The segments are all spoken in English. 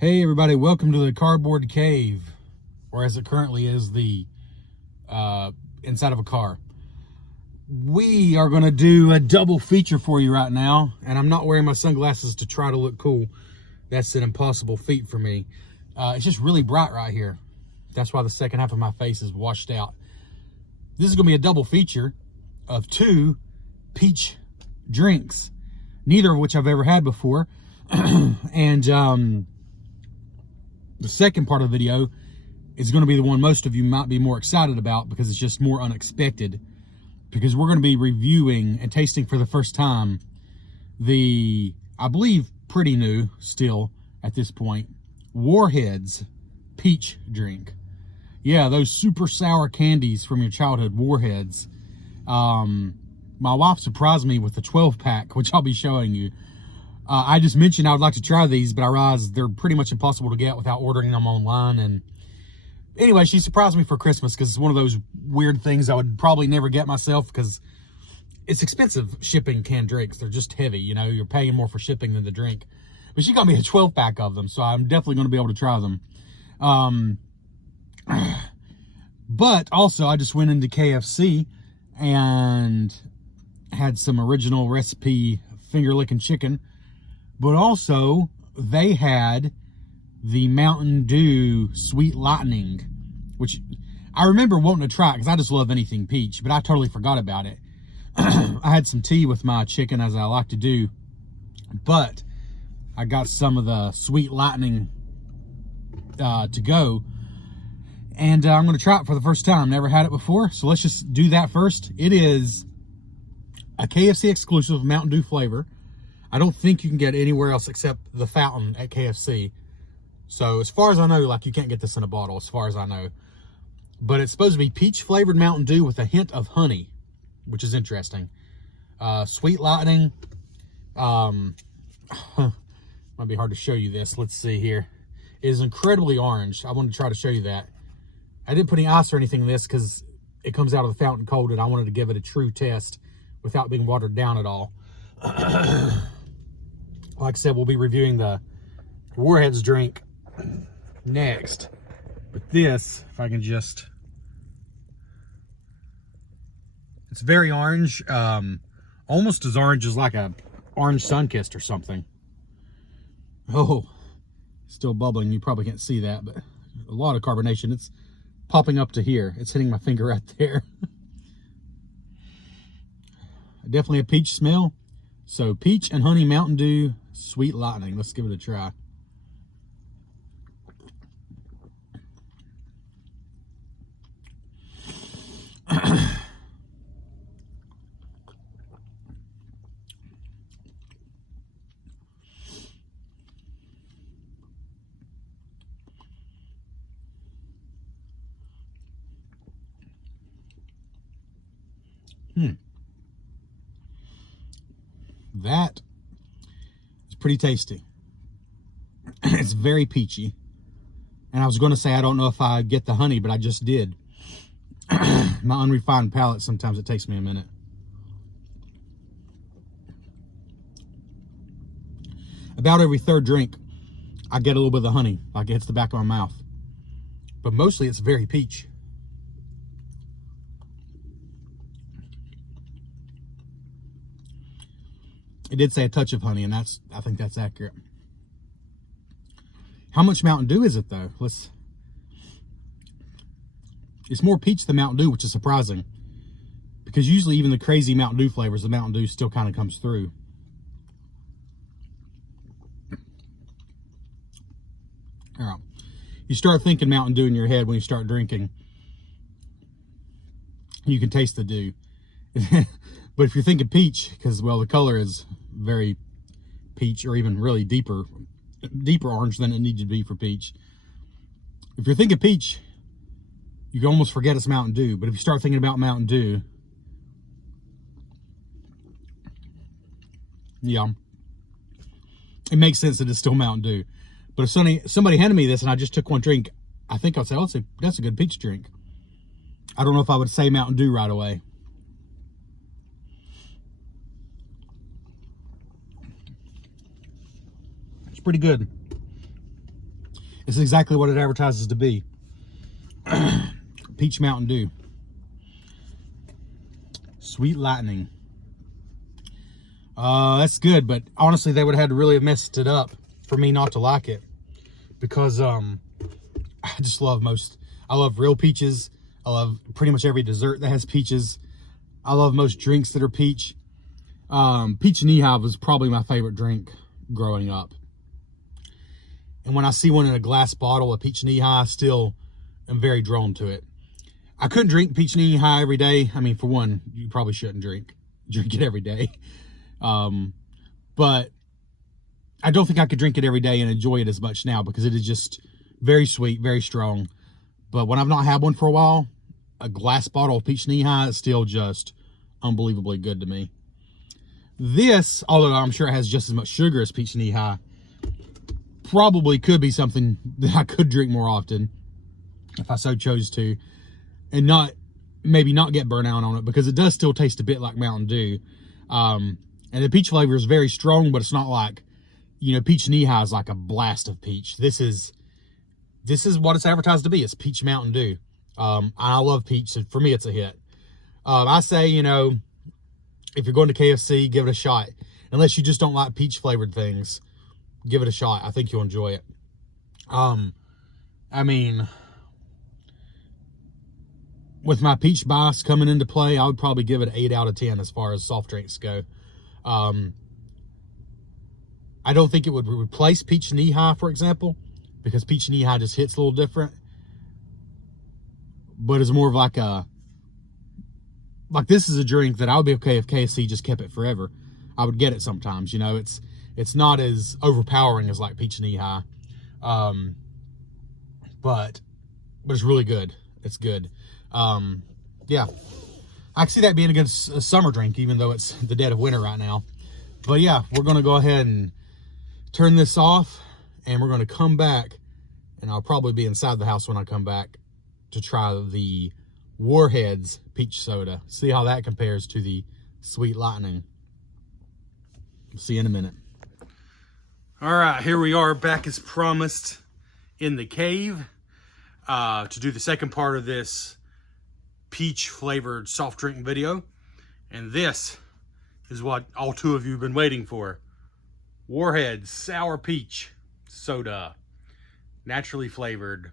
Hey everybody, welcome to the Cardboard Cave, or as it currently is, the inside of a car. We are going to do a double feature for you right now, and I'm not wearing my sunglasses to try to look cool. That's an impossible feat for me. It's just really bright right here. That's why the second half of my face is washed out. This is going to be a double feature of two peach drinks, neither of which I've ever had before. And the second part of the video is going to be the one most of you might be more excited about because it's just more unexpected. Because we're going to be reviewing and tasting for the first time the, I believe, pretty new still at this point, Warheads peach drink. Yeah, those super sour candies from your childhood, Warheads. My wife surprised me with the 12-pack, which I'll be showing you. I just mentioned I would like to try these, but I realized they're pretty much impossible to get without ordering them online. And anyway, she surprised me for Christmas because it's one of those weird things I would probably never get myself because it's expensive shipping canned drinks. They're just heavy, you know, you're paying more for shipping than the drink. But she got me a 12-pack of them, so I'm definitely going to be able to try them. But also, I just went into KFC and had some original recipe finger-licking chicken. But also, they had the Mountain Dew Sweet Lightning, which I remember wanting to try because I just love anything peach, but I totally forgot about it. I had some tea with my chicken, as I like to do, but I got some of the Sweet Lightning to go, and I'm going to try it for the first time. Never had it before, so let's just do that first. It is a KFC exclusive Mountain Dew flavor. I don't think you can get it anywhere else except the fountain at KFC. So as far as I know, like, you can't get this in a bottle, as far as I know. But it's supposed to be peach flavored Mountain Dew with a hint of honey, which is interesting. Sweet Lightning. Might be hard to show you this. Let's see here. It is incredibly orange. I wanted to try to show you that. I didn't put any ice or anything in this because it comes out of the fountain cold, and I wanted to give it a true test without being watered down at all. Like I said, we'll be reviewing the Warheads drink next. But this, if I can just... It's very orange. Almost as orange as like a orange Sunkist or something. Oh, still bubbling. You probably can't see that, but a lot of carbonation. It's popping up to here. It's hitting my finger right there. Definitely a peach smell. So peach and honey Mountain Dew Sweet Lightning. Let's give it a try. That is pretty tasty. It's very peachy. And I was going to say, I don't know if I get the honey, but I just did. My unrefined palate, sometimes it takes me a minute. About every third drink, I get a little bit of the honey, like it hits the back of my mouth. But mostly it's very peach. It did say a touch of honey, and I think that's accurate. How much Mountain Dew is it, though? It's more peach than Mountain Dew, which is surprising. Because usually even the crazy Mountain Dew flavors, the Mountain Dew still kind of comes through. All right. You start thinking Mountain Dew in your head when you start drinking. You can taste the dew. But if you're thinking peach, because, well, the color is very peach, or even really deeper orange than it needed to be for peach. If you're thinking peach, you can almost forget it's Mountain Dew. But if you start thinking about Mountain Dew, yeah, it makes sense that it's still Mountain Dew. But if somebody handed me this and I just took one drink, I think I'd say, oh, that's a good peach drink. I don't know if I would say Mountain Dew right away. It's pretty good. It's exactly what it advertises to be. Peach Mountain Dew. Sweet Lightning. That's good, but honestly, they would have had to really have messed it up for me not to like it. Because I just love I love real peaches. I love pretty much every dessert that has peaches. I love most drinks that are peach. Peach Knee-High was probably my favorite drink growing up. And when I see one in a glass bottle of Peach Knee-High, I still am very drawn to it. I couldn't drink Peach Knee-High every day. I mean, for one, you probably shouldn't drink it every day. But I don't think I could drink it every day and enjoy it as much now, because it is just very sweet, very strong. But when I've not had one for a while, a glass bottle of Peach Knee-High is still just unbelievably good to me. This, although I'm sure it has just as much sugar as Peach Knee-High, probably could be something that I could drink more often if I so chose to, and maybe not get burnt out on it, because it does still taste a bit like Mountain Dew. And the peach flavor is very strong, but it's not like, Peach Knee-High is like a blast of peach. This is what it's advertised to be. It's Peach Mountain Dew. I love peach, so for me, it's a hit. I say, if you're going to KFC, give it a shot. Unless you just don't like peach flavored things, give it a shot. I think you'll enjoy it. I mean, with my peach bias coming into play, I would probably give it an 8 out of 10 as far as soft drinks go. I don't think it would replace Peach Knee-High, for example, because Peach Knee-High just hits a little different. But it's more of like this is a drink that I would be okay if KFC just kept it forever. I would get it sometimes, it's not as overpowering as like Peach Knee-High. But it's really good. It's good. Yeah, I can see that being a good summer drink, even though it's the dead of winter right now. But yeah, we're going to go ahead and turn this off, and we're going to come back, and I'll probably be inside the house when I come back to try the Warheads peach soda. See how that compares to the Sweet Lightning. See you in a minute. All right, here we are back as promised in the cave to do the second part of this peach flavored soft drink video. And this is what all two of you have been waiting for. Warheads Sour Peach Soda. Naturally flavored.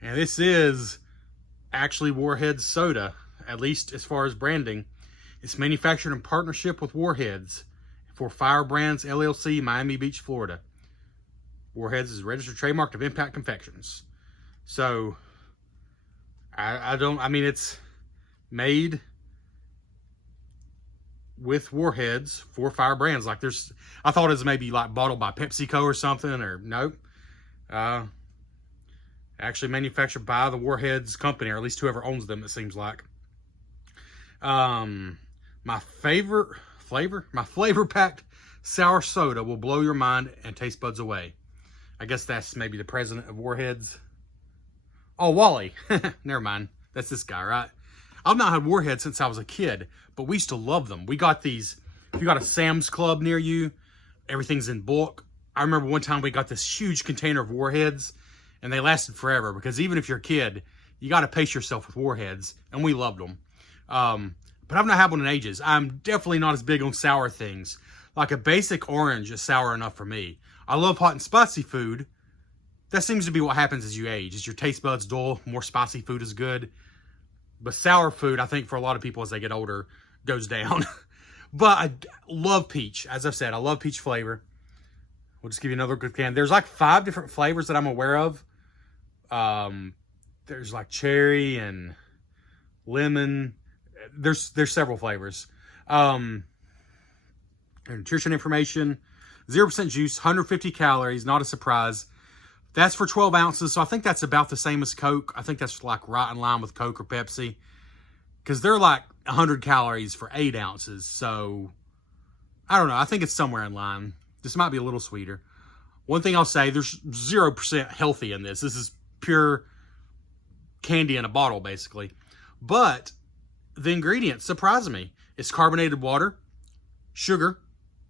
And this is actually Warheads soda, at least as far as branding. It's manufactured in partnership with Warheads for Fire Brands LLC, Miami Beach, Florida. Warheads is registered trademark of Impact Confections. So, I mean, it's made with Warheads for Fire Brands. Like I thought it was maybe like bottled by PepsiCo or something, or nope. Actually manufactured by the Warheads company, or at least whoever owns them, it seems like. My flavor-packed sour soda will blow your mind and taste buds away. I guess that's maybe the president of Warheads. Oh, Wally. Never mind. That's this guy, right? I've not had Warheads since I was a kid, but we used to love them. We got these, if you got a Sam's Club near you, everything's in bulk. I remember one time we got this huge container of Warheads, and they lasted forever, because even if you're a kid, you got to pace yourself with Warheads, and we loved them. But I've not had one in ages. I'm definitely not as big on sour things. Like a basic orange is sour enough for me. I love hot and spicy food. That seems to be what happens as you age. As your taste buds dull, more spicy food is good. But sour food, I think for a lot of people as they get older, goes down. But I love peach. As I've said, I love peach flavor. We'll just give you another good can. There's like 5 different flavors that I'm aware of. There's like cherry and lemon. There's several flavors. Nutrition information, 0% juice, 150 calories, not a surprise. That's for 12 ounces, so I think that's about the same as Coke. I think that's like right in line with Coke or Pepsi, because they're like 100 calories for 8 ounces. So I don't know. I think it's somewhere in line. This might be a little sweeter. One thing I'll say, there's 0% healthy in this. This is pure candy in a bottle, basically. But the ingredients surprise me. It's carbonated water, sugar,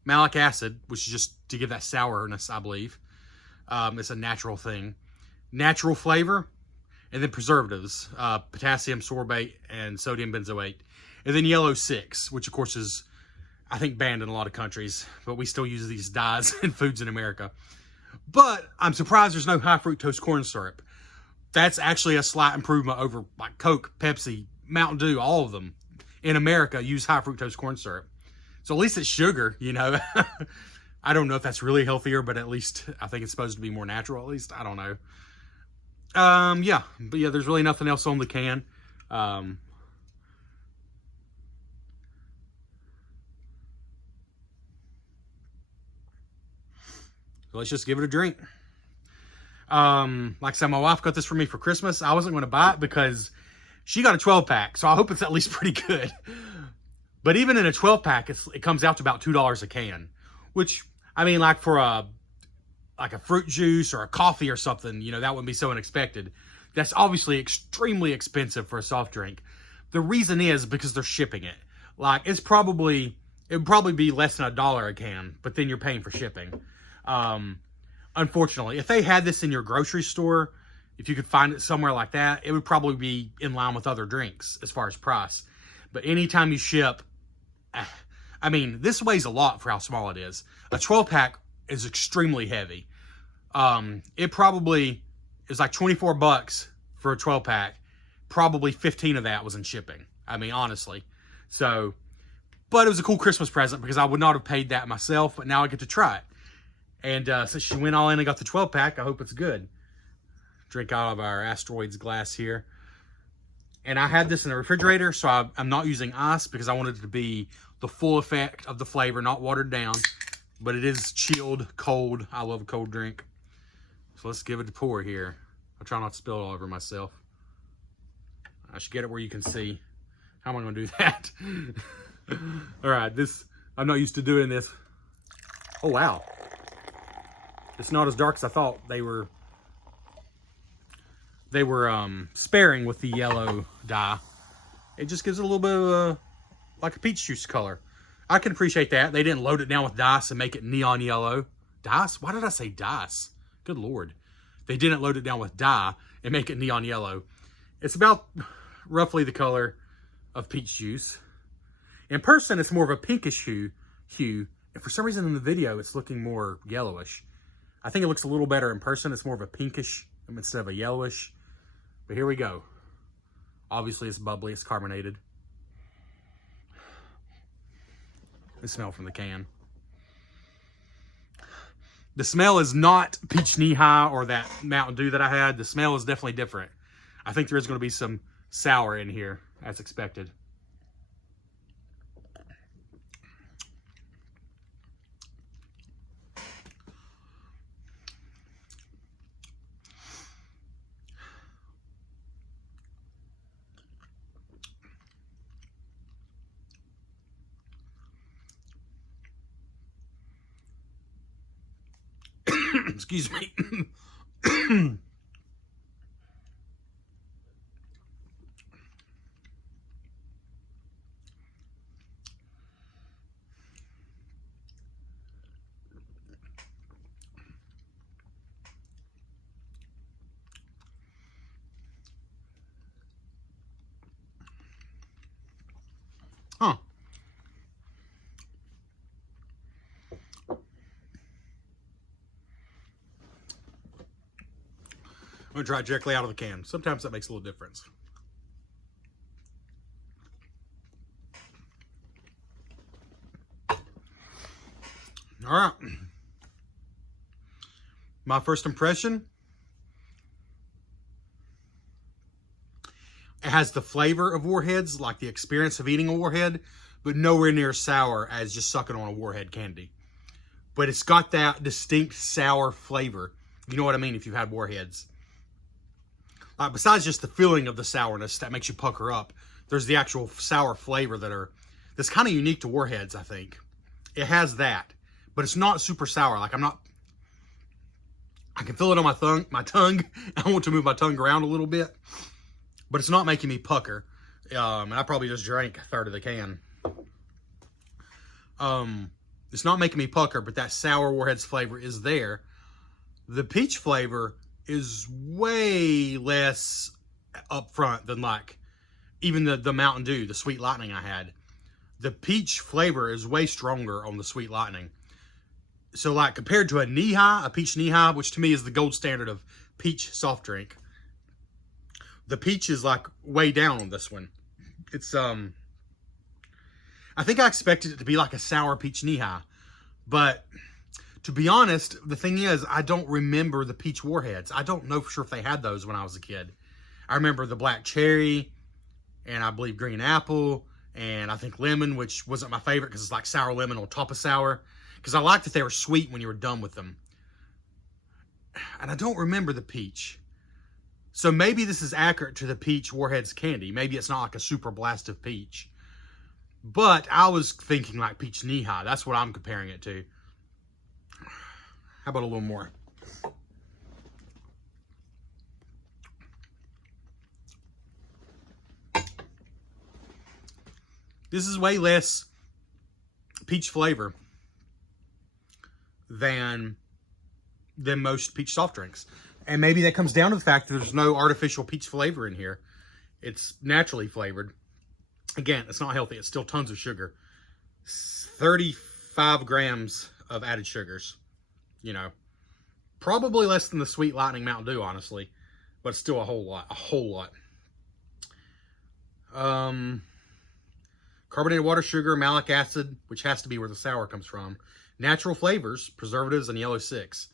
malic acid, which is just to give that sourness, I believe. It's a natural thing. Natural flavor, and then preservatives, potassium sorbate and sodium benzoate. And then yellow 6, which of course is, I think, banned in a lot of countries, but we still use these dyes in foods in America. But I'm surprised there's no high fructose corn syrup. That's actually a slight improvement over like Coke, Pepsi, Mountain Dew, all of them in America use high fructose corn syrup. So at least it's sugar, you know. I don't know if that's really healthier, but at least I think it's supposed to be more natural, at least. I don't know. Yeah, but yeah, there's really nothing else on the can. So let's just give it a drink. Like I said, my wife got this for me for Christmas. I wasn't going to buy it because she got a 12-pack, so I hope it's at least pretty good. But even in a 12-pack, it comes out to about $2 a can, which, I mean, like for a fruit juice or a coffee or something, you know, that wouldn't be so unexpected. That's obviously extremely expensive for a soft drink. The reason is because they're shipping it. Like, it would probably be less than $1 a can, but then you're paying for shipping. Unfortunately, if they had this in your grocery store, if you could find it somewhere like that, it would probably be in line with other drinks as far as price. But anytime you ship, I mean, this weighs a lot for how small it is. A 12-pack is extremely heavy. It probably is like 24 bucks for a 12-pack. Probably 15 of that was in shipping. I mean, honestly. So, but it was a cool Christmas present because I would not have paid that myself, but now I get to try it. And since she went all in and got the 12-pack, I hope it's good. Drink out of our Asteroids glass here. And I had this in the refrigerator, so I'm not using ice because I wanted it to be the full effect of the flavor, not watered down. But it is chilled, cold. I love a cold drink. So let's give it a pour here. I'll try not to spill it all over myself. I should get it where you can see. How am I going to do that? All right, I'm not used to doing this. Oh, wow. It's not as dark as I thought. They were sparing with the yellow dye. It just gives it a little bit of like a peach juice color. I can appreciate that. They didn't load it down with dye and make it neon yellow. Dye? Why did I say dye? Good Lord. They didn't load it down with dye and make it neon yellow. It's about roughly the color of peach juice. In person, it's more of a pinkish hue. And for some reason in the video, it's looking more yellowish. I think it looks a little better in person. It's more of a pinkish instead of a yellowish. But here we go. Obviously, it's bubbly. It's carbonated. The smell from the can. The smell is not peach knee-high or that Mountain Dew that I had. The smell is definitely different. I think there is going to be some sour in here, as expected. Excuse me. Huh. I'm going to try it directly out of the can. Sometimes that makes a little difference. All right. My first impression. It has the flavor of Warheads, like the experience of eating a Warhead, but nowhere near sour as just sucking on a Warhead candy. But it's got that distinct sour flavor. You know what I mean if you've had Warheads. Besides just the feeling of the sourness that makes you pucker up, there's the actual sour flavor that's kind of unique to Warheads, I think. It has that, but it's not super sour. Like I can feel it on my tongue. I want to move my tongue around a little bit, but it's not making me pucker. And I probably just drank a third of the can. It's not making me pucker, but that sour Warheads flavor is there. The peach flavor is way less upfront than like even the Mountain Dew, the Sweet Lightning I had. The peach flavor is way stronger on the Sweet Lightning. So like compared to a peach knee-high, which to me is the gold standard of peach soft drink, the peach is like way down on this one. It's I think I expected it to be like a sour peach knee-high, but to be honest, the thing is, I don't remember the peach Warheads. I don't know for sure if they had those when I was a kid. I remember the black cherry, and I believe green apple, and I think lemon, which wasn't my favorite because it's like sour lemon on top of sour. Because I liked that they were sweet when you were done with them. And I don't remember the peach. So maybe this is accurate to the peach Warheads candy. Maybe it's not like a super blast of peach. But I was thinking like peach knee-high. That's what I'm comparing it to. How about a little more? This is way less peach flavor than most peach soft drinks. And maybe that comes down to the fact that there's no artificial peach flavor in here. It's naturally flavored. Again, it's not healthy. It's still tons of sugar. 35 grams of added sugars. You know, probably less than the Sweet Lightning Mountain Dew, honestly. But still a whole lot. A whole lot. Carbonated water, sugar, malic acid, which has to be where the sour comes from. Natural flavors, preservatives, and yellow 6.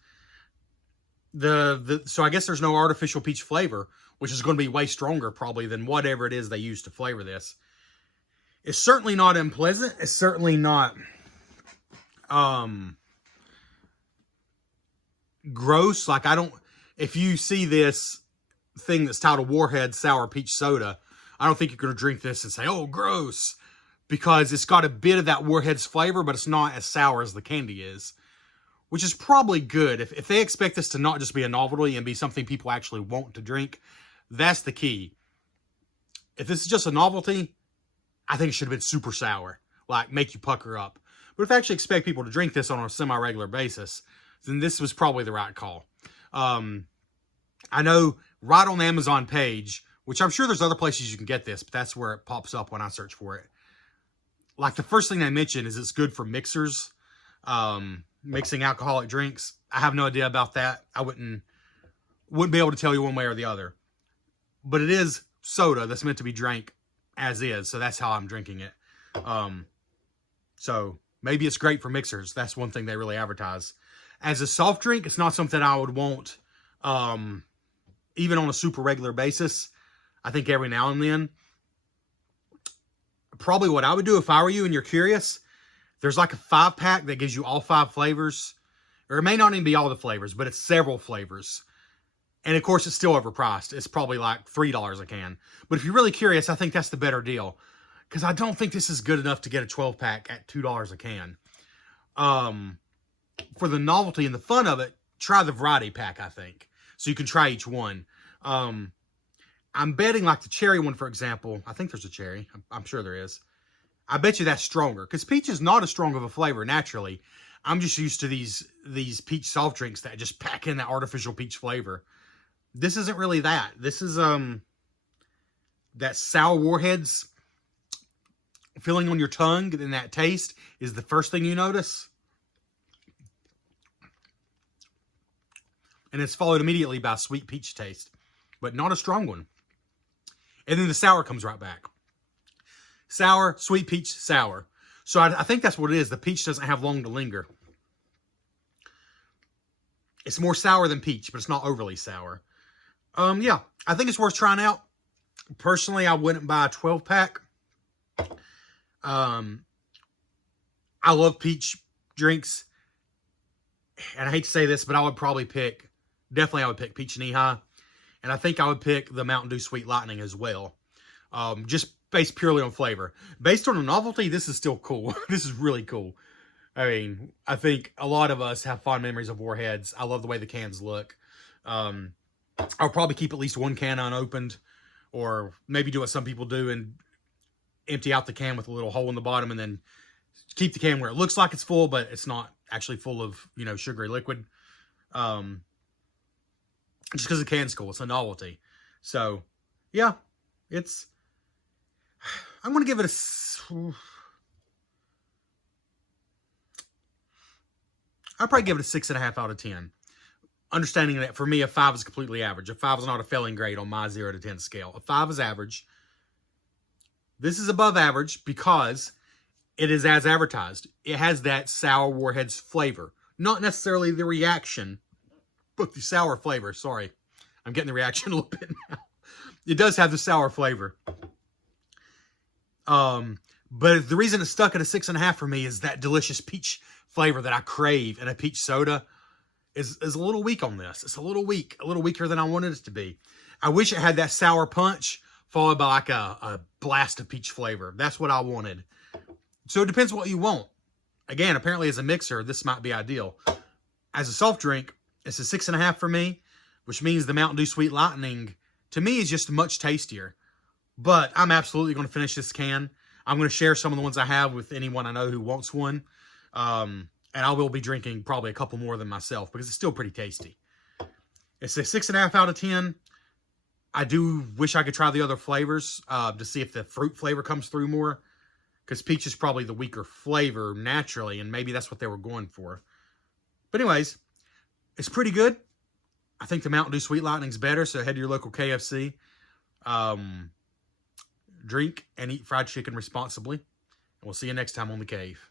So I guess there's no artificial peach flavor, which is going to be way stronger probably than whatever it is they use to flavor this. It's certainly not unpleasant. It's certainly not gross. Like if you see this thing that's titled Warheads Sour Peach Soda, I don't think you're going to drink this and say, oh, gross. Because it's got a bit of that Warheads flavor, but it's not as sour as the candy is. Which is probably good. If they expect this to not just be a novelty and be something people actually want to drink, that's the key. If this is just a novelty, I think it should have been super sour. Like, make you pucker up. But if they actually expect people to drink this on a semi-regular basis, then this was probably the right call. I know right on the Amazon page, which I'm sure there's other places you can get this, but that's where it pops up when I search for it. Like, the first thing they mention is it's good for mixers. Mixing alcoholic drinks. I have no idea about that. I wouldn't be able to tell you one way or the other. But it is soda that's meant to be drank as is, so that's how I'm drinking it. So maybe it's great for mixers. That's one thing they really advertise. As a soft drink, it's not something I would want even on a super regular basis. I think every now and then. Probably what I would do if I were you and you're curious, there's like a 5-pack that gives you all 5 flavors. Or it may not even be all the flavors, but it's several flavors. And of course, it's still overpriced. It's probably like $3 a can. But if you're really curious, I think that's the better deal. Because I don't think this is good enough to get a 12-pack at $2 a can. For the novelty and the fun of it, try the variety pack, I think. So you can try each one. I'm betting like the cherry one, for example. I think there's a cherry. I'm sure there is. I bet you that's stronger. Because peach is not as strong of a flavor naturally. I'm just used to these peach soft drinks that just pack in that artificial peach flavor. This isn't really that. This is that sour Warheads feeling on your tongue, and that taste is the first thing you notice. And it's followed immediately by a sweet peach taste. But not a strong one. And then the sour comes right back. Sour, sweet peach, sour. So I think that's what it is. The peach doesn't have long to linger. It's more sour than peach, but it's not overly sour. Yeah, I think it's worth trying out. Personally, I wouldn't buy a 12-pack. I love peach drinks. And I hate to say this, but I would probably pick, definitely I would pick peach knee-high. And I think I would pick the Mountain Dew Sweet Lightning as well. Just based purely on flavor. Based on the novelty, this is still cool. This is really cool. I mean, I think a lot of us have fond memories of Warheads. I love the way the cans look. I'll probably keep at least one can unopened. Or maybe do what some people do and empty out the can with a little hole in the bottom. And then keep the can where it looks like it's full, but it's not actually full of, you know, sugary liquid. just because the can's cool. It's a novelty. So, yeah, I'm going to give it I'll probably give it a 6.5 out of 10. Understanding that for me, a 5 is completely average. A 5 is not a failing grade on my 0 to 10 scale. A 5 is average. This is above average because it is as advertised. It has that sour Warheads flavor. Not necessarily the reaction, but the sour flavor. Sorry, I'm getting the reaction a little bit now. It does have the sour flavor. But the reason it's stuck at a 6.5 for me is that delicious peach flavor that I crave, and a peach soda is a little weak on this. It's a little weak, a little weaker than I wanted it to be. I wish it had that sour punch followed by like a blast of peach flavor. That's what I wanted. So it depends what you want. Again, apparently as a mixer, this might be ideal. As a soft drink, it's a 6.5 for me, which means the Mountain Dew Sweet Lightning, to me, is just much tastier. But I'm absolutely going to finish this can. I'm going to share some of the ones I have with anyone I know who wants one. And I will be drinking probably a couple more than myself because it's still pretty tasty. It's a 6.5 out of 10. I do wish I could try the other flavors to see if the fruit flavor comes through more. Because peach is probably the weaker flavor naturally, and maybe that's what they were going for. But anyways, it's pretty good. I think the Mountain Dew Sweet Lightning's better, so head to your local KFC. Drink and eat fried chicken responsibly. And we'll see you next time on The Cave.